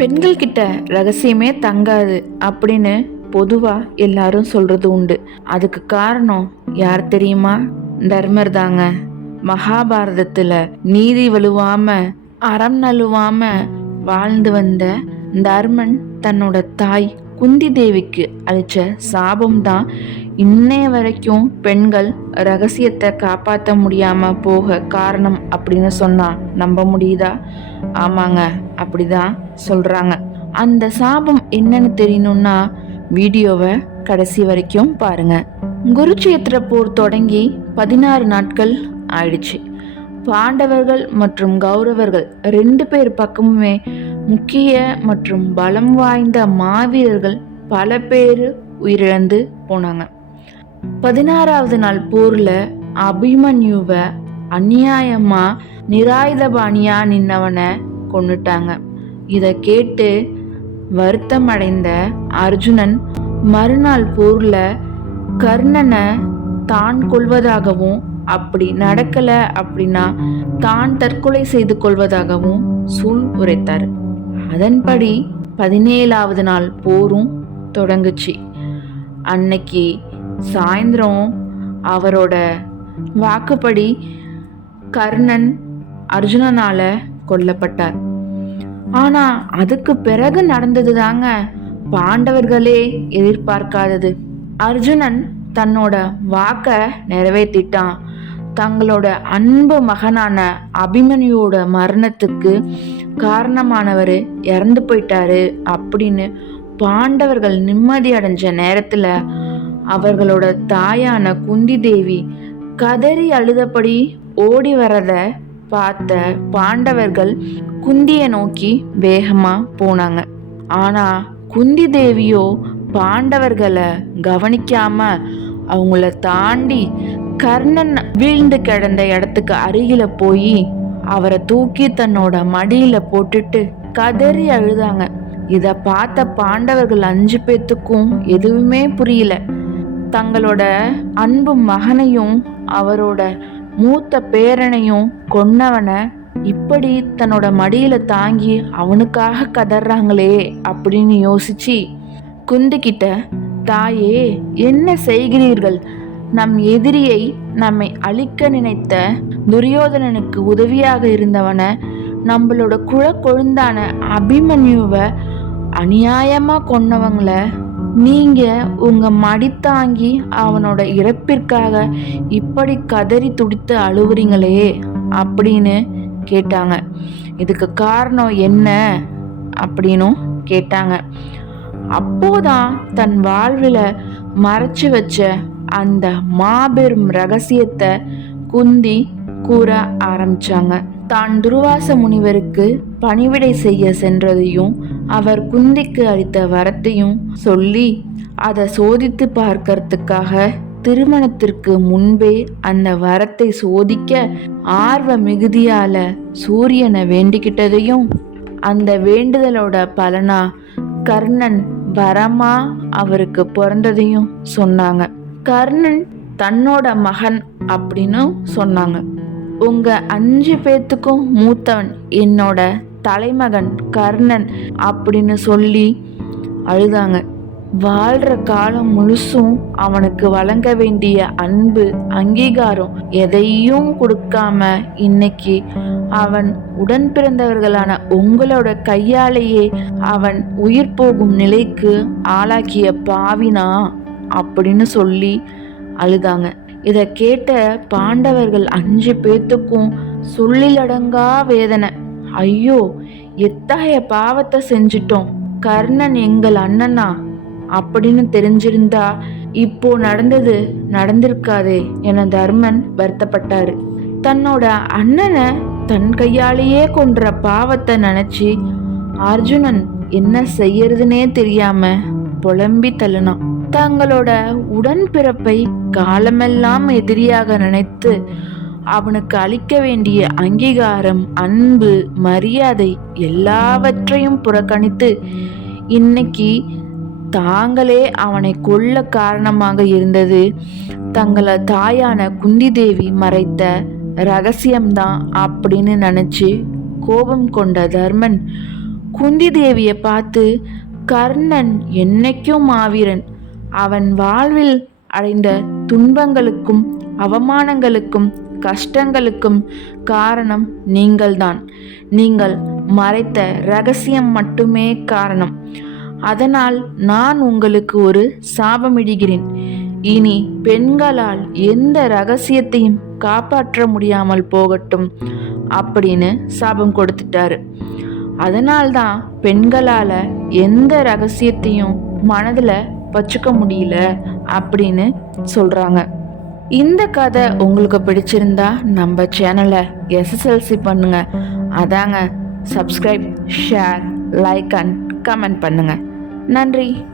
பெண்கள் கிட்ட ரகசியமே தங்காது அப்படின்னு பொதுவா எல்லாரும் சொல்றது உண்டு. அதுக்கு காரணம் யார் தெரியுமா? தர்மர் தாங்க. மகாபாரதத்துல நீதி வலுவாம அறம் நழுவாம வாழ்ந்து வந்த தர்மன் தன்னோட தாய் குந்தி தேவிக்கு அளிச்ச சாபம் தான் இன்னைய வரைக்கும் பெண்கள் ரகசியத்தை காப்பாற்ற முடியாம போக காரணம் அப்படின்னு சொன்னா நம்ப முடியுதா? ஆமாங்க, அப்படிதான் சொல்றாங்க. அந்த சாபம் என்னன்னு தெரியணும்னா வீடியோவை கடைசி வரைக்கும் பாருங்க. குருட்சேத்திர போர் தொடங்கி 16 நாட்கள் ஆயிடுச்சு. பாண்டவர்கள் மற்றும் கௌரவர்கள் 2 பேர் பக்கமுமே முக்கிய மற்றும் பலம் வாய்ந்த மாவீரர்கள் பல பேர் உயிரிழந்து போனாங்க. 16வது நாள் போர்ல அபிமன்யுவை அநியாயமா நிராயுதபாணியா நின்னவனை கொன்னுட்டாங்க. இதை கேட்டு வருத்தம் அடைந்த அர்ஜுனன் மறுநாள் போர்ல கர்ணனை தான் கொள்வதாகவும் அப்படி நடக்கல அப்படின்னா தான் தற்கொலை செய்து கொள்வதாகவும் சூள் உரைத்தார். அதன்படி 17வது நாள் போரும் தொடங்குச்சு. அன்னைக்கு சாயந்தரம் அவரோட வாக்குப்படி கர்ணன் அர்ஜுனனால கொல்லப்பட்டார். ஆனா அதுக்கு பிறகு நடந்தது தாங்க பாண்டவர்களே எதிர்பார்க்காதது. அர்ஜுனன் தன்னோட வாக்க நிறைவேற்றிட்டான். தங்களோட அன்பு மகனான அபிமன்யுவோட மரணத்துக்கு காரணமானவர் இறந்து போயிட்டாரு அப்படின்னு பாண்டவர்கள் நிம்மதி அடைஞ்ச நேரத்துல அவர்களோட தாயான குந்தி தேவி கதறி அழுதபடி ஓடி வரத பார்த்த பாண்டவர்கள் குந்திய நோக்கி வேகமா போனாங்க. ஆனா குந்தி தேவியோ பாண்டவர்களை கவனிக்காம அவங்கள தாண்டி கர்ணன் வீழ்ந்து கிடந்த இடத்துக்கு அருகில போய் அவரை தூக்கி தன்னோட மடியில போட்டுட்டு கதறி அழுதாங்க. இத பார்த்த பாண்டவர்கள் 5 பேத்துக்கும் எதுவுமே புரியல. தங்களோட அன்பு மகனையும் அவரோட மூத்த பேரனையும் கொன்னவனை இப்படி தன்னோட மடியில தாங்கி அவனுக்காக கதறாங்களே அப்படின்னு யோசிச்சு குந்திக்கிட்ட, தாயே, என்ன செய்கிறீர்கள்? நம் எதிரியை நம்மை அழிக்க நினைத்த துரியோதனனுக்கு உதவியாக இருந்தவனை, நம்மளோட குழந்தான அபிமன்யுவை அநியாயமா கொன்னவங்கள நீங்க உங்க மடி தாங்கி அவனோட இறப்பிற்காக இப்படி கதறி துடித்து அழுவுறீங்களே அப்படின்னு கேட்டாங்க. இதுக்கு காரணம் என்ன அப்படின்னும் கேட்டாங்க. அப்போதான் தன் வாழ்வில் மறைச்சு வச்ச அந்த மாபெரும் ரகசியத்தை குந்தி கூற ஆரம்பிச்சாங்க. தான் துர்வாச முனிவருக்கு பணிவிடை செய்ய சென்றதையும் அவர் குந்திக்கு அளித்த வரத்தையும் சொல்லி அதை சோதித்து பார்க்கறதுக்காக திருமணத்திற்கு முன்பே அந்த வரத்தை சோதிக்க ஆர்வ மிகுதியால சூரியனை வேண்டிக்கிட்டதையும் அந்த வேண்டுதலோட பலனா கர்ணன் வரமா அவருக்கு பிறந்ததையும் சொன்னாங்க. கர்ணன் தன்னோட மகன் அப்படின்னு சொன்னாங்க. உங்க 5 பேத்துக்கும் மூத்தவன் என்னோட தலைமகன் கர்ணன் அப்படின்னு சொல்லி அழுதாங்க. வாழ்ற காலம் முழுசும் அவனுக்கு வழங்க வேண்டிய அன்பு அங்கீகாரம் எதையும் கொடுக்காம இன்னைக்கு அவன் உடன் பிறந்தவர்களான உங்களோட கையாலேயே அவன் உயிர் போகும் நிலைக்கு ஆளாக்கிய பாவினா அப்படின்னு சொல்லி அழுதாங்க. இதை கேட்ட பாண்டவர்கள் 5 பேத்துக்கும் சொல்லிலடங்கா வேதனை. ஐயோ, எத்தகைய பாவத்தை செஞ்சிட்டோம். கர்ணன் எங்கள் அண்ணனா அப்படின்னு தெரிஞ்சிருந்தா இப்போ நடந்தது நடந்திருக்காதே என தர்மன் வருத்தப்பட்டாரு. தன்னோட அண்ணனை தன் கையாலேயே கொன்ற பாவத்தை நினைச்சு அர்ஜுனன் என்ன செய்யறதுனே தெரியாம புலம்பி தள்ளினான். தங்களோட உடன்பிறப்பை காலமெல்லாம் எதிரியாக நினைத்து அவனுக்கு அளிக்க வேண்டிய அங்கீகாரம், அன்பு, மரியாதை எல்லாவற்றையும் புறக்கணித்து இன்னைக்கு தாங்களே அவனை கொல்ல காரணமாக இருந்தது தங்கள தாயான குந்தி தேவி மறைத்த ரகசியம்தான் அப்படின்னு நினைச்சு கோபம் கொண்ட தர்மன் குந்தி தேவியை பார்த்து, கர்ணன் என்னைக்கும் மாவீரன், அவன் வாழ்வில் அடைந்த துன்பங்களுக்கும் அவமானங்களுக்கும் கஷ்டங்களுக்கும் காரணம் நீங்கள்தான். நீங்கள் மறைத்த ரகசியம் மட்டுமே காரணம். அதனால் நான் உங்களுக்கு ஒரு சாபமிடுகிறேன். இனி பெண்களால் எந்த ரகசியத்தையும் காப்பாற்ற முடியாமல் போகட்டும் அப்படின்னு சாபம் கொடுத்துட்டாரு. அதனால்தான் பெண்களால் எந்த ரகசியத்தையும் மனதில் வச்சுக்க முடியல அப்படின்னு சொல்கிறாங்க. இந்த கதை உங்களுக்கு பிடிச்சிருந்தா நம்ம சேனலை எஸ்எஸ்எல்சி பண்ணுங்க. அதாங்க, subscribe, share, like and comment பண்ணுங்க. நன்றி.